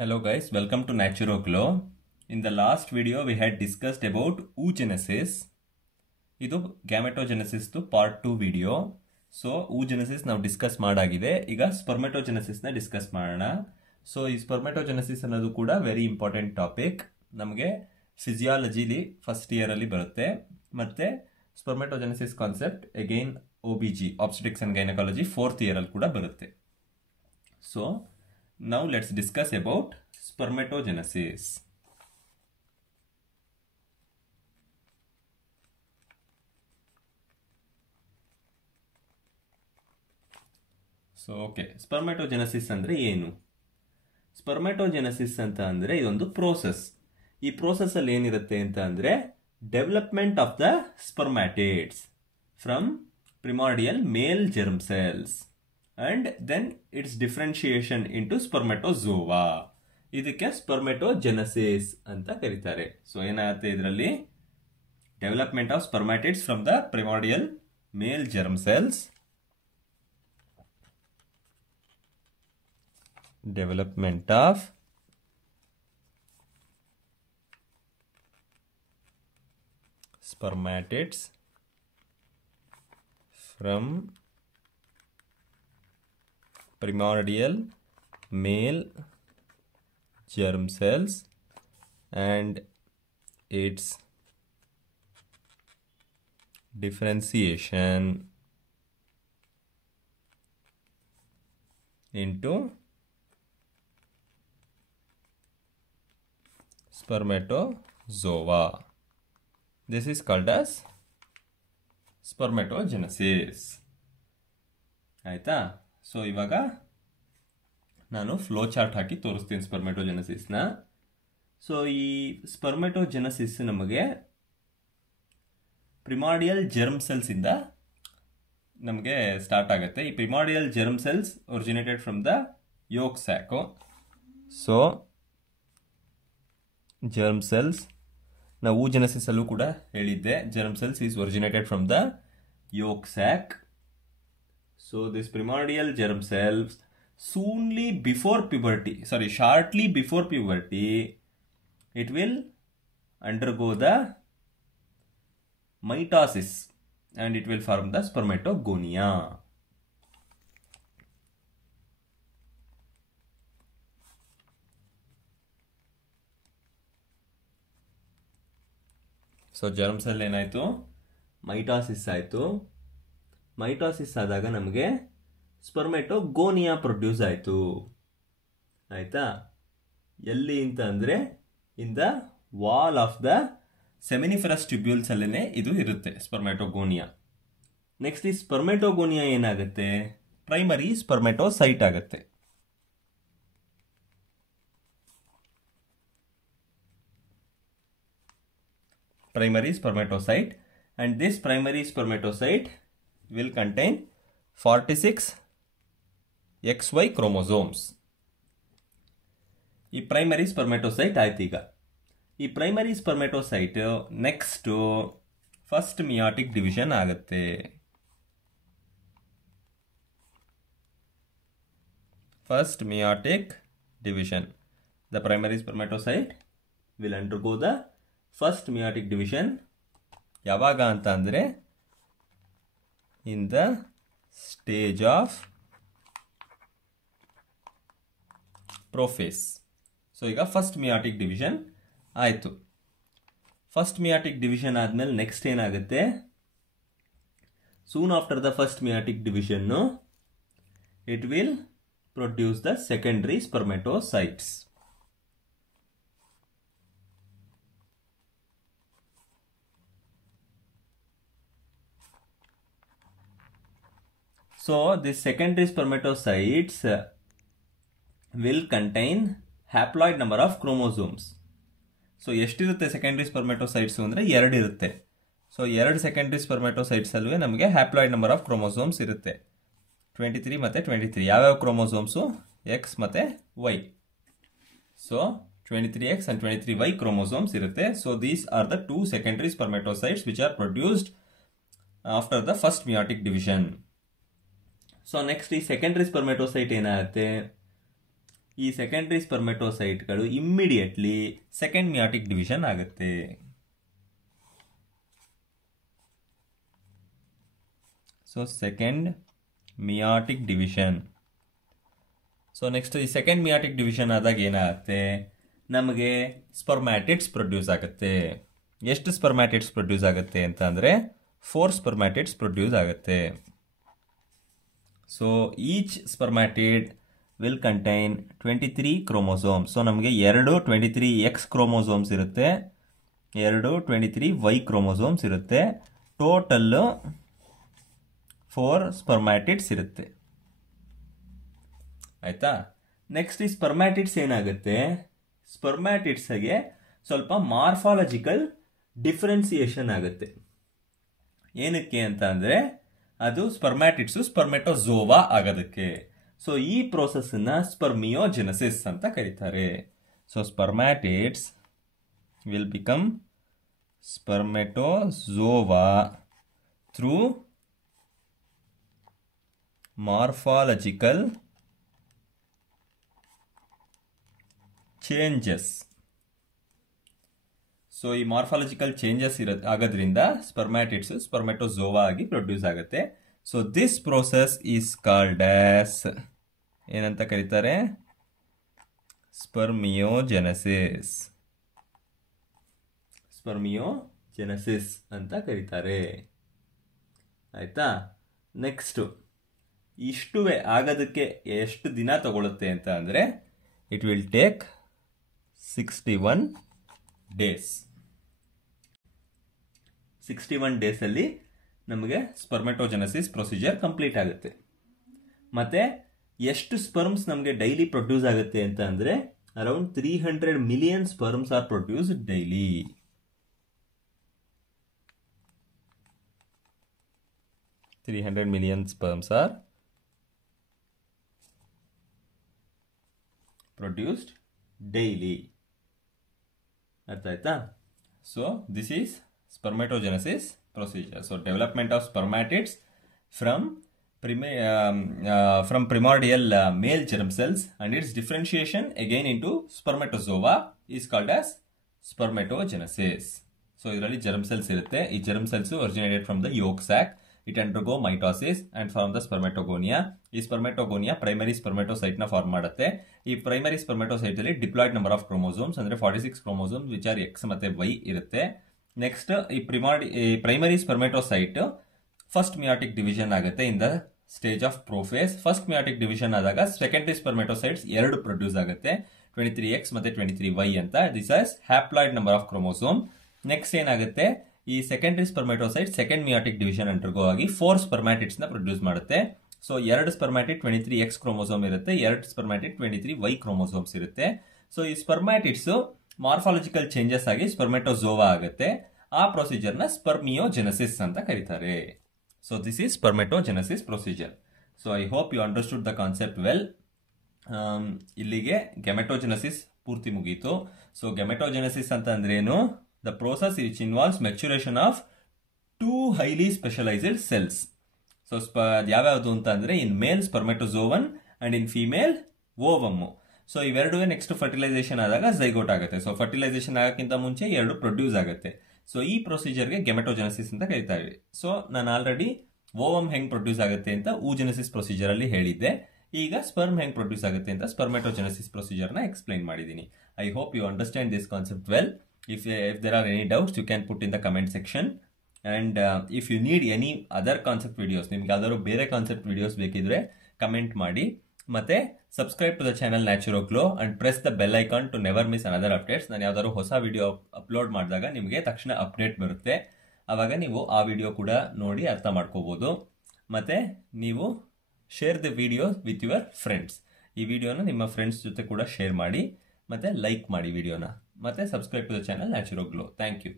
Hello guys, welcome to NaturoGlow. In the last video we had discussed about oogenesis. ಇದು ಗ್ಯಾಮೆಟೋಜೆನೆಸಿಸ್ part 2 video. So oogenesis ನಾವು discuss ಮಾಡಾಗಿದೆ. ಈಗ ಸ್ಪರ್ಮೆಟೋಜೆನೆಸಿಸ್ ನ discuss ಮಾಡೋಣ. So ಈ ಸ್ಪರ್ಮೆಟೋಜೆನೆಸಿಸ್ ಅನ್ನೋದು ಕೂಡ ವೆರಿ ಇಂಪಾರ್ಟೆಂಟ್ ಟಾಪಿಕ್. ನಮಗೆ ಫಿಸಿಯಾಲಜಿಲಿ ಫಸ್ಟ್ ಇಯರ್ ಅಲ್ಲಿ ಬರುತ್ತೆ. ಮತ್ತೆ spermatogenesis concept again OBG obstetrics and gynaecology 4th year ಅಲ್ಲಿ ಕೂಡ ಬರುತ್ತೆ. So now let's discuss about spermatogenesis. So okay, spermatogenesis ಅಂದ್ರೆ ಏನು? ಸ್ಪರ್ಮೆಟೋಜೆನೆಸಿಸ್ ಅಂತ ಅಂದ್ರೆ ಇದೊಂದು ಪ್ರೋಸೆಸ್. ಈ ಪ್ರೋಸೆಸ್ ಅಲ್ಲಿ ಏನಿರುತ್ತೆ ಅಂತ ಅಂದ್ರೆ development of the spermatids from primordial male germ cells and then its differentiation into spermatozoa. ಇದಕ್ಕೆ ಸ್ಪರ್ಮೆಟೋಜೆನೆಸಿಸ್ ಅಂತ ಕರೀತಾರೆ. ಸೊ ಏನಾಗುತ್ತೆ ಇದರಲ್ಲಿ development of spermatids from the primordial male germ cells, development of spermatids from primordial male germ cells and its differentiation into spermatozoa. This is called as spermatogenesis. ಆಯ್ತಾ? So ಇವಾಗ ನಾನು flow chart ಹಾಕಿ ತೋರಿಸ್ತೀನಿ ಸ್ಪರ್ಮೆಟೋಜೆನೆಸಿಸ್ನ. So ಈ ಸ್ಪರ್ಮೆಟೋಜೆನೆಸಿಸ್ ನಮಗೆ ಪ್ರಿಮಾರ್ಡಿಯಲ್ germ cells ಇಂದ ನಮಗೆ start ಆಗುತ್ತೆ. ಈ primordial germ cells originated from the yolk sac. So germ cells ನಾವು oogenesis ಅಲ್ಲೂ ಕೂಡ ಹೇಳಿದ್ದೆ, germ cells is originated from the yolk sac. So this primordial germ cells shortly before puberty, it will undergo the mitosis and it will form the spermatogonia. So germ cell ಏನಾಯ್ತು, mitosis ಆಯ್ತು. Mitosis ಆದಾಗ ನಮಗೆ spermatogonia produce ಆಯಿತು. ಆಯ್ತಾ? ಎಲ್ಲಿ ಅಂತ ಅಂದರೆ in the wall of the seminiferous tubules ಅಲ್ಲೇ ಇದು ಇರುತ್ತೆ ಸ್ಪರ್ಮೆಟೋಗೋನಿಯಾ. ನೆಕ್ಸ್ಟ್ ಈ ಸ್ಪರ್ಮೆಟೋಗೋನಿಯಾ ಏನಾಗುತ್ತೆ, ಪ್ರೈಮರಿ ಸ್ಪರ್ಮೆಟೋಸೈಟ್ ಆಗುತ್ತೆ. Primary spermatocyte and this primary spermatocyte will contain 46 XY chromosomes. ಈ ಪ್ರೈಮರಿ ಸ್ಪರ್ಮೆಟೋಸೈಟ್ ಆಯ್ತು. ಈಗ ಈ primary spermatocyte next first meiotic division ಆಗುತ್ತೆ. First meiotic division, the primary spermatocyte will undergo the first meiotic division. ಯಾವಾಗ ಅಂತ ಅಂದರೆ in the stage of prophase. So ಈಗ first meiotic division ಆಯಿತು. ಫಸ್ಟ್ ಮಿಯಾಟಿಕ್ ಡಿವಿಷನ್ ಆದಮೇಲೆ ನೆಕ್ಸ್ಟ್ ಏನಾಗುತ್ತೆ, soon after the first meiotic ಡಿವಿಷನ್ನು it will produce the secondary ಸ್ಪರ್ಮೆಟೋಸೈಟ್ಸ್. So these secondary spermatocytes will contain haploid number of chromosomes. So ಎಷ್ಟಿರುತ್ತೆ secondary spermatocytes ಅಂದರೆ 2 ಇರುತ್ತೆ. So 2 secondary ಸ್ಪರ್ಮೆಟೋಸೈಟ್ಸ್ ಅಲ್ವೇ ನಮಗೆ haploid number of chromosomes ಇರುತ್ತೆ, 23 ಮತ್ತು 23. ಯಾವ್ಯಾವ ಕ್ರೋಮೋಸೋಮ್ಸು, ಎಕ್ಸ್ ಮತ್ತು Y. So 23X and 23Y chromosomes ಇರುತ್ತೆ. So these are the 2 secondary spermatocytes which are produced after the first meiotic division. So next ಈ ಸೆಕೆಂಡರಿ ಸ್ಪರ್ಮೆಟೋಸೈಟ್ ಏನಾಗುತ್ತೆ, ಈ ಸೆಕೆಂಡರಿ ಸ್ಪರ್ಮೆಟೋಸೈಟ್ಗಳು immediately second meiotic division ಆಗುತ್ತೆ. So second meiotic division. So next ಈ second meiotic division ಆದಾಗ ಏನಾಗುತ್ತೆ, ನಮಗೆ ಸ್ಪರ್ಮ್ಯಾಟಿಡ್ಸ್ produce ಆಗುತ್ತೆ. ಎಷ್ಟು ಸ್ಪರ್ಮ್ಯಾಟಿಡ್ಸ್ ಪ್ರೊಡ್ಯೂಸ್ ಆಗುತ್ತೆ ಅಂತ ಅಂದರೆ 4 ಸ್ಪರ್ಮ್ಯಾಟಿಡ್ಸ್ ಪ್ರೊಡ್ಯೂಸ್ ಆಗುತ್ತೆ. So each spermatid will contain 23 chromosomes. So ನಮಗೆ 2 23X ಕ್ರೋಮೋಸೋಮ್ಸ್ ಇರುತ್ತೆ, 2 23Y ಕ್ರೋಮೋಸೋಮ್ಸ್ ಇರುತ್ತೆ. ಟೋಟಲ್ಲು 4 ಸ್ಪರ್ಮ್ಯಾಟಿಡ್ಸ್ ಇರುತ್ತೆ. ಆಯ್ತಾ. ನೆಕ್ಸ್ಟ್ ಈ ಸ್ಪರ್ಮ್ಯಾಟಿಡ್ಸ್ ಏನಾಗುತ್ತೆ, ಸ್ಪರ್ಮ್ಯಾಟಿಡ್ಸ್ಗೆ ಸ್ವಲ್ಪ ಮಾರ್ಫಾಲಜಿಕಲ್ ಡಿಫ್ರೆನ್ಸಿಯೇಷನ್ ಆಗುತ್ತೆ. ಏನಕ್ಕೆ ಅಂತ ಅಂದರೆ ಅದು ಸ್ಪರ್ಮ್ಯಾಟಿಡ್ಸು ಸ್ಪರ್ಮೆಟೋಝೋವಾ ಆಗೋದಕ್ಕೆ. ಸೊ ಈ ಪ್ರೋಸೆಸ್ ಅನ್ನ ಸ್ಪರ್ಮಿಯೋಜೆನೆಸಿಸ್ ಅಂತ ಕರೀತಾರೆ. So spermatids will become spermatozoa through morphological changes. So ಈ ಮಾರ್ಫಾಲಜಿಕಲ್ ಚೇಂಜಸ್ ಆಗೋದ್ರಿಂದ ಸ್ಪರ್ಮ್ಯಾಟಿಡ್ಸ್ ಸ್ಪರ್ಮೆಟೋಝೋವಾ ಆಗಿ ಪ್ರೊಡ್ಯೂಸ್ ಆಗುತ್ತೆ. So this process is called as ಏನಂತ ಕರೀತಾರೆ, ಸ್ಪರ್ಮಿಯೋಜೆನೆಸಿಸ್. ಸ್ಪರ್ಮಿಯೋಜೆನೆಸಿಸ್ ಅಂತ ಕರೀತಾರೆ. ಆಯ್ತಾ. ನೆಕ್ಸ್ಟ್ ಇಷ್ಟುವೆ ಆಗೋದಕ್ಕೆ ಎಷ್ಟು ದಿನ ತಗೊಳುತ್ತೆ ಅಂತ ಅಂದರೆ ಇಟ್ ವಿಲ್ ಟೇಕ್ 61 ಡೇಸ್. 61 ಡೇಸಲ್ಲಿ ನಮಗೆ ಸ್ಪರ್ಮೆಟೋಜೆನೆಸಿಸ್ ಪ್ರೊಸೀಜರ್ ಕಂಪ್ಲೀಟ್ ಆಗುತ್ತೆ. ಮತ್ತೆ ಎಷ್ಟು ಸ್ಪರ್ಮ್ಸ್ ನಮಗೆ ಡೈಲಿ ಪ್ರೊಡ್ಯೂಸ್ ಆಗುತ್ತೆ ಅಂತ ಅಂದರೆ around 300 million sperms R produced daily. million sperms are produced daily. Artha. So this is spermatogenesis procedure. So development of spermatids from primordial male germ cells and its differentiation again into spermatozoa is called as spermatogenesis. So idರಲ್ಲಿ germ cells ಇರುತ್ತೆ. ಈ germ cells originated from the yolk sac. It undergo mitosis and form the spermatogonia. ಈ ಸ್ಪರ್ಮೆಟೋಗೋನಿಯಾ primary ಸ್ಪರ್ಮೆಟೋಸೈಟ್ ನ form ಮಾಡುತ್ತೆ. ಈ primary ಸ್ಪರ್ಮೆಟೋಸೈಟ್ ಅಲ್ಲಿ diploid number of chromosomes ಅಂದ್ರೆ 46 chromosomes which are X ಮತ್ತೆ Y ಇರುತ್ತೆ. ನೆಕ್ಸ್ಟ್ ಈ ಪ್ರೈಮರಿ ಸ್ಪರ್ಮೆಟೋಸೈಟ್ ಫಸ್ಟ್ ಮಿಯಾಟಿಕ್ ಡಿವಿಷನ್ ಆಗುತ್ತೆ in the stage of prophase. First meiotic division ಆದಾಗ ಸೆಕೆಂಡರಿ ಸ್ಪರ್ಮೆಟೋಸೈಟ್ಸ್ 2 ಪ್ರೊಡ್ಯೂಸ್ ಆಗುತ್ತೆ, 23X ಮತ್ತೆ 23Y ಅಂತ. This as haploid number of chromosome. Next ಏನಾಗುತ್ತೆ, ಈ ಸೆಕೆಂಡರಿ ಸ್ಪರ್ಮೆಟೋಸೈಟ್ ಸೆಕೆಂಡ್ ಮಿಯಾಟಿಕ್ ಡಿವಿಷನ್ ಅಂಟರ್ಗೋ ಆಗಿ 4 ಸ್ಪರ್ಮ್ಯಾಟಿಡ್ಸ್ ನ ಪ್ರೊಡ್ಯೂಸ್ ಮಾಡುತ್ತೆ. ಸೊ 2 ಸ್ಪರ್ಮ್ಯಾಟಿಡ್ 23X ಕ್ರೋಮೋಸೋಮ್ ಇರುತ್ತೆ, 2 ಸ್ಪರ್ಮ್ಯಾಟಿಡ್ 23Y ಕ್ರೋಮೋಸೋಮ್ಸ್ ಇರುತ್ತೆ. ಸೊ ಈ ಸ್ಪರ್ಮ್ಯಾಟಿಡ್ಸ್ ಮಾರ್ಫಾಲಜಿಕಲ್ ಚೇಂಜಸ್ ಆಗಿ ಸ್ಪರ್ಮೆಟೋಝೋವಾ ಆಗುತ್ತೆ. ಆ ಪ್ರೊಸೀಜರ್ ನ ಸ್ಪರ್ಮಿಯೋಜೆನೆಸಿಸ್ ಅಂತ ಕರೀತಾರೆ. So this is spermatogenesis procedure. So I hope you understood the concept well. ಇಲ್ಲಿಗೆ ಗೆಮೆಟೋಜೆನೆಸಿಸ್ ಪೂರ್ತಿ ಮುಗೀತು. ಸೊ ಗೆಮೆಟೋಜೆನೆಸಿಸ್ ಅಂತ ಅಂದ್ರೇನು, the process which involves maturation of 2 highly specialized cells. So ಯಾವ್ಯಾವುದು ಅಂತ ಅಂದ್ರೆ in male spermatozoon and in female ovum. So ಇವೆರಡುವೆ next fertilisation ಆದಾಗ ಝೈಗೋಟ್ ಆಗುತ್ತೆ. ಸೊ ಫರ್ಟಿಲೈಸೇಷನ್ ಆಗಕ್ಕಿಂತ ಮುಂಚೆ 2 ಪ್ರೊಡ್ಯೂಸ್ ಆಗುತ್ತೆ. ಸೊ ಈ ಪ್ರೊಸೀಜರ್ಗೆ ಗೆಮೆಟೋಜೆನೆಸಿಸ್ ಅಂತ ಕರೀತಾರೆ. ಸೊ ನಾನು ಆಲ್ರೆಡಿ ಓವಮ್ ಹೆಂಗ್ ಪ್ರೊಡ್ಯೂಸ್ ಆಗುತ್ತೆ ಅಂತ oogenesis ಪ್ರೊಸೀಜರ್ ಅಲ್ಲಿ ಹೇಳಿದ್ದೆ. ಈಗ ಸ್ಪರ್ಮ್ ಹೆಂಗ್ ಪ್ರೊಡ್ಯೂಸ್ ಆಗುತ್ತೆ ಅಂತ ಸ್ಪರ್ಮೆಟೋಜೆನೆಸಿಸ್ ಪ್ರೊಸೀಜರ್ ನ ಎಕ್ಸ್ಪ್ಲೈನ್ ಮಾಡಿದ್ದೀನಿ. I hope you understand this concept well. If there are any doubts, you can put in the comment section. And if you need any other concept videos, ನಿಮ್ಗೆ ಯಾವ್ದಾದ್ರು ಬೇರೆ concept videos ಬೇಕಿದ್ರೆ comment ಮಾಡಿ. ಮತ್ತೆ subscribe to the channel Naturo Glow and press the bell icon to never miss another updates. ನಾನು ಯಾವ್ದಾದ್ರು ಹೊಸ video upload ಮಾಡಿದಾಗ ನಿಮಗೆ ತಕ್ಷಣ ಅಪ್ಡೇಟ್ ಬರುತ್ತೆ. ಆವಾಗ ನೀವು ಆ ವಿಡಿಯೋ ಕೂಡ ನೋಡಿ ಅರ್ಥ ಮಾಡ್ಕೋಬಹುದು. ಮತ್ತೆ ನೀವು share the video with your friends. ಈ ವಿಡಿಯೋನ ನಿಮ್ಮ ಫ್ರೆಂಡ್ಸ್ ಜೊತೆ ಕೂಡ ಶೇರ್ ಮಾಡಿ, ಮತ್ತೆ ಲೈಕ್ ಮಾಡಿ ವಿಡಿಯೋನ, ಮತ್ತೆ subscribe to the channel Naturo Glow. Thank you.